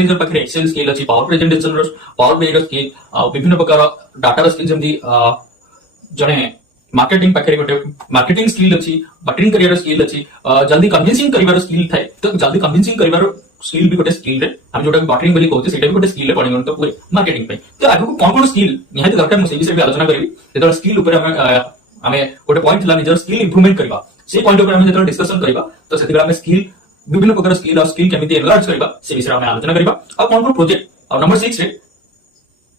user पाखे Excel skill अच्छी power presentation power BI skill विभिन्न प्रकार डाटा स्किल जमी जड़े मार्केटिंग पाखे गोटे मार्केटिंग स्किल अच्छी मार्केटिंग करियर स्किल अच्छी जल्दी कन्विंसिंग करिवार स्किल थाए तो जल्दी कन्विंसिंग करिवार स्किल भी गोटे स्किल रे हम जोटा बटरिंग बोली कहते सेटा भी गोटे स्किल रे परिगणित हुए मार्केटिंग पे तो आगु कोन स्किल निहाती दरकार मु से विषय भी आलोचना करिवि जेतरा स्किल ऊपर हमें गोटे पॉइंट ला निजर स्किल इंप्रूवमेंट करबा से पॉइंट ऊपर हम जेतरा डिस्कशन करबा तो सेति हम स्किल विभिन्न प्रकार स्किल और स्किल केमिति एनलार्ज करबा से विषय हम आलोचना करबा आ कोन प्रोजेक्ट और नंबर 6 रे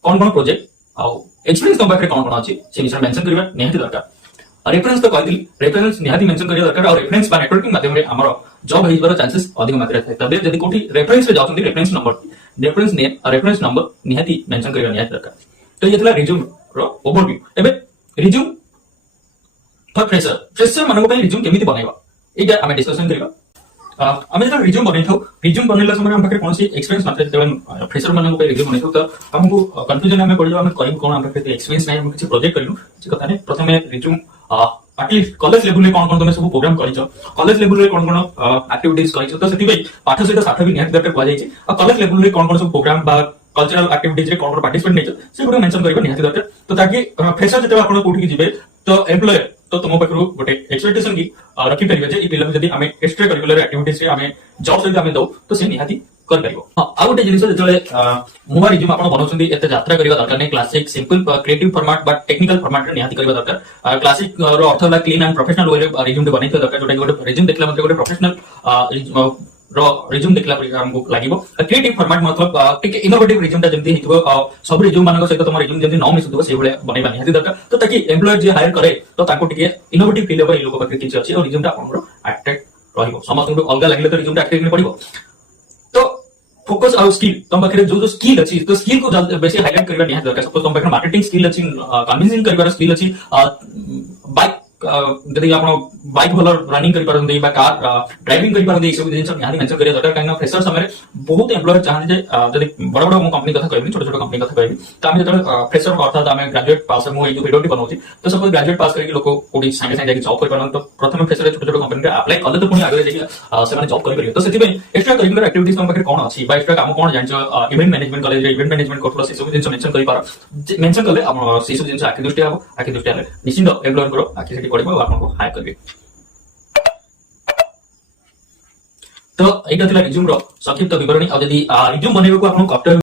कोन प्रोजेक्ट आ एक्सपीरियंस तो पाखरे कोन अछि से विषय मेंशन करबा निहाती दरकार रेफरेंस तो कहती रेफरेंस निहाती मेंशन करिया दरकार और रेफरेंस बा नेटवर्किंग माध्यम रे हमर जॉब हेइबार चांसेस अधिक मात्रा थाए तबे जदी कोठी रेफरेंस रे जाउछन रेफरेंस नंबर रेफरेंस नेम और रेफरेंस नंबर निहाती मेंशन करिया निहाती दरकार तो ये थला रिज्यूम रो ओवरव्यू एबे रिज्यूम फॉर फ्रेशर मानको पे रिज्यूम केमिति बनाइबा एटा हमें डिस्कशन करिबा आमे जब रिज्यूम बनै थाउ रिज्यूम बनैला समय हम पाखे कोनसी एक्सपीरियंस मात्रा जब फ्रेशर मानको पे रिज्यूम बनै थाउ तो हमको कंफ्यूजन हमें पड़ जाव हम करिब कोन हम पाखे एक्सपीरियंस नै हम किछि प्रोजेक्ट करिनु जे कथा नै प्रथमे रिज्यूम एटलीस्ट कॉलेज लेवल रे कोन कोन तमे सब प्रोग्राम करिछो कॉलेज लेवल रे कोन कोन एक्टिविटीज करिछो तो सेति भाई पाठ सहित साठ भी निहाती दरकार कुआ जाइछि आ कॉलेज लेवल रे कोन कोन सब प्रोग्राम बा कल्चरल एक्टिविटीज रे कोन कोन पार्टिसिपेट नै से गुड मेंशन करिबा निहाती दरकार तो ताकि फ्रेशर जते आपण कोठी जिवे तो एम्प्लॉयर तो तुम पाखरु गोटे एक्सपेक्टेशन की रखि परिबे जे ई पिला जदी हमें एक्स्ट्रा करिकुलर एक्टिविटीज रे हमें जॉब सहित हमें दो तो से निहाती कर परिबो हां आ गोटे जिनिस जेतले मोवा रिज्यूम आपण बनौछंदी एते यात्रा करिवा दरकार नै classic simple creative format but technical format रे निहाती करिवा दरकार क्लासिक रो अर्थ होला क्लीन एंड प्रोफेशनल वे रे रिज्यूम दे बनै दरकार जोटा गोटे रिज्यूम देखला मतलब गोटे प्रोफेशनल रो रिज्यूम देखला पर हमको लागिवो क्रिएटिव फॉर्मेट मतलब टिके इनोवेटिव रिज्यूम ता जमती हितबो सब रिज्यूम मानको सहित तुम रिज्यूम जमती न मिसुतबो से भले बनैबा निहाती दरकार तो ताकि एम्प्लॉयर जे हायर करे तो ताको टिके इनोवेटिव फील होबा ए लोक पाखे किछि अछि और रिज्यूम ता आपनरो अट्रैक्ट रहिबो समस्त को अलगा लागिले तो रिज्यूम ता अट्रैक्ट नै पड़िबो तो फोकस और स्किल तुम पाखे जो स्किल अछि तो स्किल को बेसी हाईलाइट करबा निहाती दरकार सपोज तुम पाखे मार्केटिंग स्किल अछि कन्विंसिंग करबार स्किल अछि बाइक जदि आपण बाइक भलो रनिंग करि परंदी बा कार ड्राइविंग करि परंदी सब जिंस निहाती मेंशन करिया दरकार काइना फ्रेशर समय बहुत एम्प्लॉयर चाहन जे जदि बड़ बड़ कंपनी कथा कहबी छोट छोट कंपनी कथा कहबी त हम जतले फ्रेशर अर्थात हम ग्रेजुएट पास मु ए जो वीडियो बनौची तो सपोज ग्रेजुएट पास करके लोक कोडी संगे संगे जॉब करि परन तो प्रथम फ्रेशर छोट छोट कंपनी रे अप्लाई कले तो पुनी आगे जे से माने जॉब करि परियो तो सेति पे एक्स्ट्रा करिकुलर एक्टिविटीज तुम पाखे कोन अछि बा एक्स्ट्रा काम कोन जानछो इवेंट मैनेजमेंट कॉलेज रे इवेंट मैनेजमेंट कोर्स से सब जिंस मेंशन करि पार मेंशन कले हम से सब जिंस आखि दृष्टि आबो आखि दृष्टि आले निश्चित एम्प्लॉयर करो आखि सेति पड़िबो आपनको हायर करबे तो एटा थिला रिज्यूम रो संक्षिप्त विवरणी आ जदी रिज्यूम बनेबो को आपन कॉप्टर